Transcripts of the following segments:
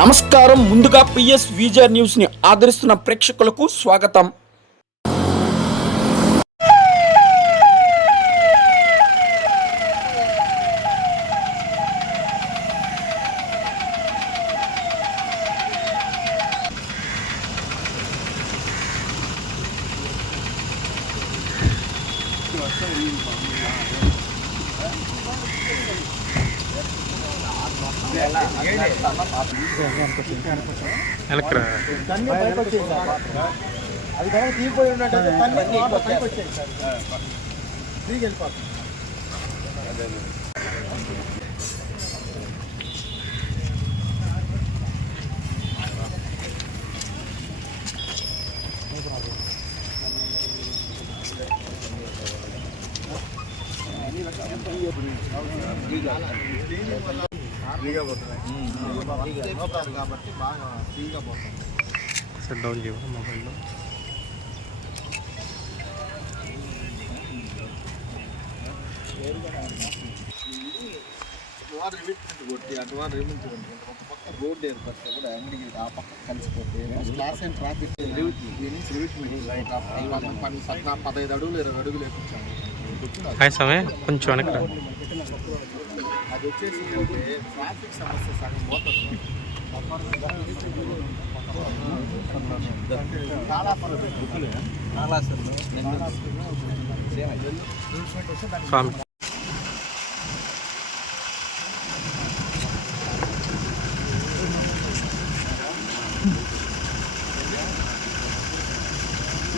నమస్కారం. ముందుగా పిఎస్ విజయ న్యూస్ని ఆదరిస్తున్న ప్రేక్షకులకు స్వాగతం. అది కనుక తీగిపోయి ఉన్నట్టయితే తన్ని వాటర్ పైకి వచ్చేది సార్ వెళ్ళిపోతుంది కాబట్టి బాగా ఫ్రీగా పోతుంది సెట్ డౌన్ చేయవు మొబైల్లో వాటర్ రిమిట్మెంట్ కొట్టి అటు వాటర్ రిమిట్ ఒక పక్క రోడ్డు ఏర్పడితే కూడా అంగడికి ఆ పక్క కలిసిపోతే క్లాస్ అండ్ ట్రాఫిక్ పదహైదు అడుగులు ఇరవై అడుగులు ఎక్కించాము హాయ్ సమయ కొంచెం వెనక్రా అది వచ్చేసి ఏంటంటే ట్రాఫిక్ సమస్య సగం పోతుంది స్వామి.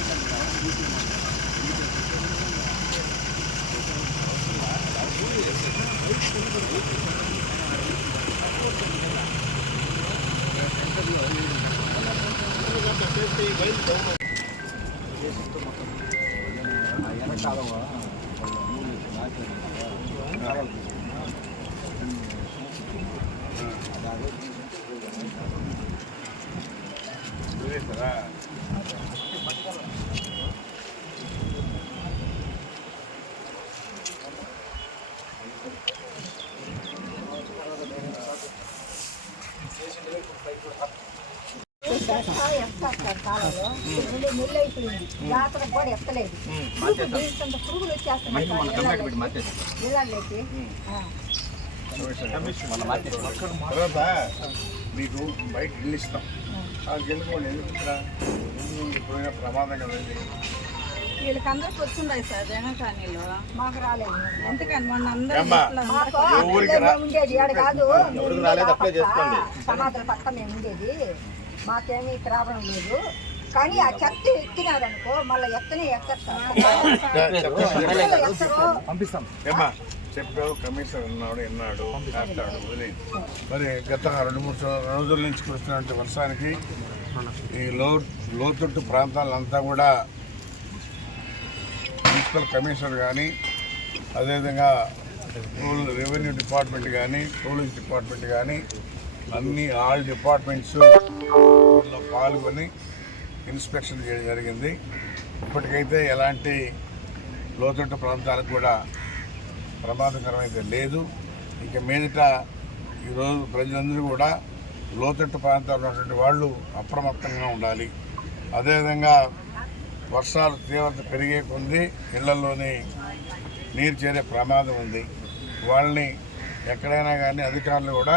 జాతర కూడా ఎత్తలేదు తర్వాత మీకు బయట ఇల్లు ఇస్తాం ఆ గెలుపుకోండి ఎందుకు ఎప్పుడైనా ప్రమాదం కదండి వీళ్ళకి అందరికి వచ్చింది సార్ జగన్ కాలనీలో మాకు రాలేదు ఎందుకని మొన్న అందరూ ఉండేది కాదు. సమాధుల పక్క మేము ఉండేది మాకేమీ ప్రాబ్లం లేదు. కానీ ఆ చెత్త ఎక్కినారనుకో మళ్ళీ ఎత్తనే పంపిస్తాం. ఏమ్మా చెప్పావు కమిషనర్ ఉన్నాడు ఎన్నాడు చేస్తాడు వదిలేదు మరి గత రెండు మూడు రోజుల నుంచి కురుస్తున్నటువంటి వర్షానికి ఈ లో లోతట్టు ప్రాంతాలంతా కూడా మున్సిపల్ కమిషనర్ కానీ అదేవిధంగా రూల్ రెవెన్యూ డిపార్ట్మెంట్ కానీ పోలీస్ డిపార్ట్మెంట్ కానీ అన్ని ఆల్ డిపార్ట్మెంట్స్ పాల్గొని ఇన్స్పెక్షన్ చేయడం జరిగింది. ఇప్పటికైతే ఎలాంటి లోతట్టు ప్రాంతాలకు కూడా ప్రమాదకరమైతే లేదు. ఇక మీదట ఈరోజు ప్రజలందరూ కూడా లోతట్టు ప్రాంతాల్లో ఉన్నటువంటి వాళ్ళు అప్రమత్తంగా ఉండాలి. అదేవిధంగా వర్షాలు తీవ్రత పెరిగే కొంది ఇళ్ళలోని నీరు చేరే ప్రమాదం ఉంది. వాళ్ళని ఎక్కడైనా కానీ అధికారులు కూడా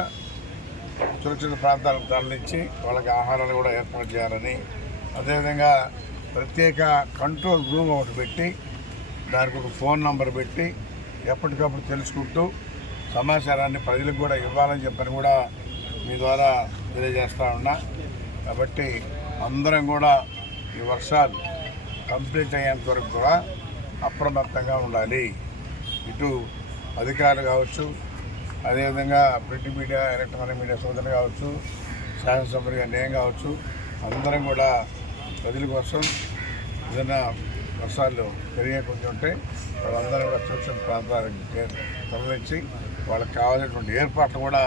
సురక్షిత ప్రాంతాలకు తరలించి వాళ్ళకి ఆహారాలు కూడా ఏర్పాటు చేయాలని అదేవిధంగా ప్రత్యేక కంట్రోల్ రూమ్ ఒకటి పెట్టి దానికి ఒక ఫోన్ నంబర్ పెట్టి ఎప్పటికప్పుడు తెలుసుకుంటూ సమాచారాన్ని ప్రజలకు కూడా ఇవ్వాలని చెప్పని కూడా మీ ద్వారా తెలియజేస్తా ఉన్నా. కాబట్టి అందరం కూడా ఈ వర్షాలు కంప్లీట్ అయ్యేంత వరకు కూడా అప్రమత్తంగా ఉండాలి. ఇటు అధికారులు కావచ్చు అదేవిధంగా ప్రింట్ మీడియా ఎలక్ట్రానిక్ మీడియా సోదరులు కావచ్చు శాసనసభ్యులుగా నేను కావచ్చు అందరం కూడా ప్రజల కోసం ఏదైనా వర్షాలు పెరిగే కొంచెం ఉంటే వాళ్ళందరూ కూడా సురక్షిత ప్రాంతాలకు తరలించి వాళ్ళకి కావాల్సినటువంటి ఏర్పాట్లు కూడా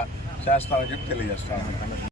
చేస్తామని చెప్పి తెలియజేస్తాను.